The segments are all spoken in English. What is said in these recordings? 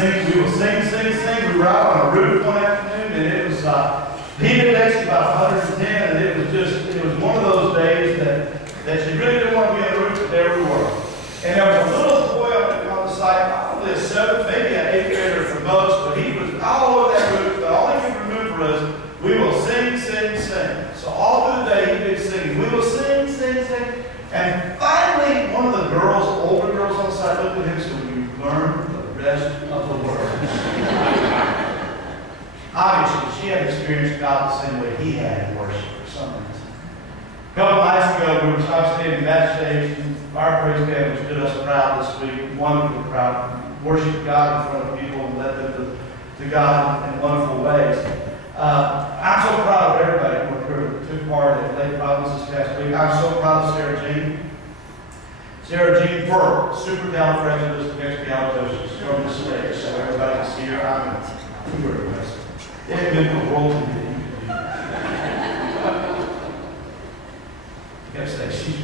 sing. We will sing. We were out on a roof one afternoon, and it was heat index about 110, and it was one of those days that you really didn't want to be on the roof, but there we were. And there was a little boy on the side, probably a 7th, maybe an 8th grader for most, but he was all over that roof. But all he could remember was, we will sing. So all through the day he'd been singing. We will sing. And finally, one of the girls, older girls on the side, looked at him and said, "Will you learn the rest of the words?" Obviously, she had experienced God the same way he had in worship for some reason. A couple nights ago, I was standing backstage, and our praise band was did us proud this week. Wonderful proud. Worshiped God in front of people and led them to God in wonderful ways. I'm so proud of everybody who took part at Lake Providence this past week. I'm so proud of Sarah Jean. Sarah Jean Burke, supercalifragilisticexpialidocious from the stage, so everybody can see her. I'm very impressed. It had been a role to me. You gotta say, she's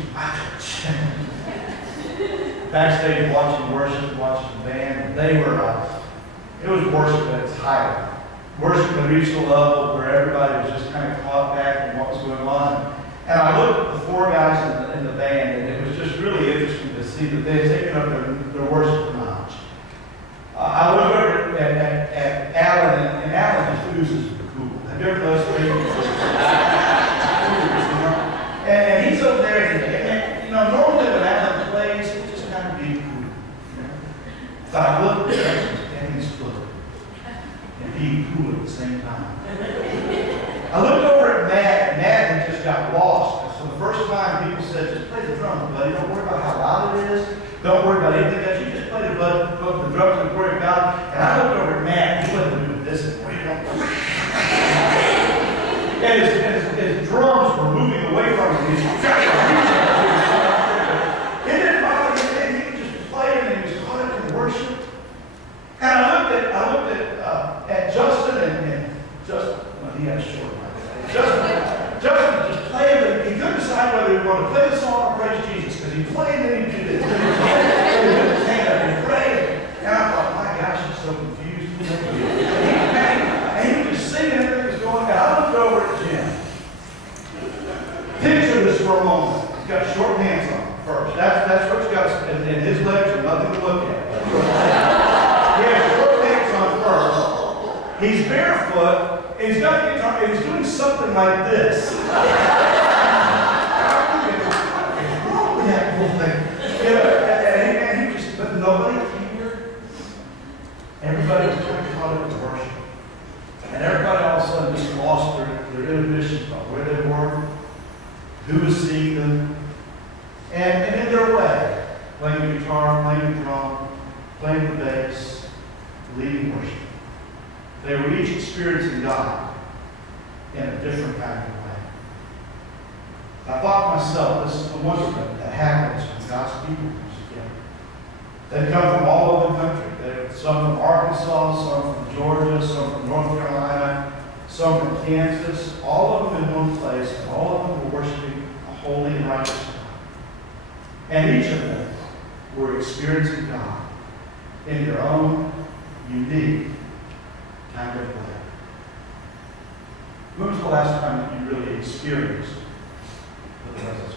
backstage watching worship, watching the band. They were, it was worship at its height. Worship had reached a level where everybody was just kind of caught back in what was going on. And I looked at the 4 guys in the band, and it was just really interesting to see that they had taken up their worship notch. I looked over at Alan, and Alan just oozes cool. Have you ever noticed that? And he's over there, and normally when Alan plays, he'll just kind of be cool. But I looked at him, and he's foot. Being cool at the same time. I looked over at Matt, and Matt had just got lost. So the first time people said, "Just play the drums, buddy. Don't worry about how loud it is. Don't worry about anything else. You just play the drums and worry about it." And I looked over at Matt, he wasn't doing this and and his drums were moving away from him. It didn't bother him. He was just playing, and he was caught up in worship. And I looked at Justin and Justin, well, he had a short life. Justin just played, but he couldn't decide whether he wanted to play the song or praise Jesus, because he played and he did this. He put his hand up and prayed. And I thought, my gosh, I'm so confused. And he was just singing everything that was going on. I looked over at Jim. Picture this for a moment. He's got short pants on first. That's what he's got, and his legs are nothing to look at. He has short pants on first. He's barefoot, and he's got a guitar, and he's doing something like this. What's wrong with that whole thing? And he just, but nobody here. Everybody was trying to call it worship. And everybody all of a sudden just lost their inhibitions about where they were, who was seeing them, and in their way, playing the guitar, playing the drum, playing the bass, leading worship. They were each experiencing God in a different kind of way. I thought to myself, this is the wonderment that happens when God's people comes together. They come from all over the country. Some from Arkansas, some from Georgia, some from North Carolina, some from Kansas, all of them in one place, and all of them were worshiping a holy and righteous God. And each of them were experiencing God in their own unique kind of way. When was the last time that you really experienced the presence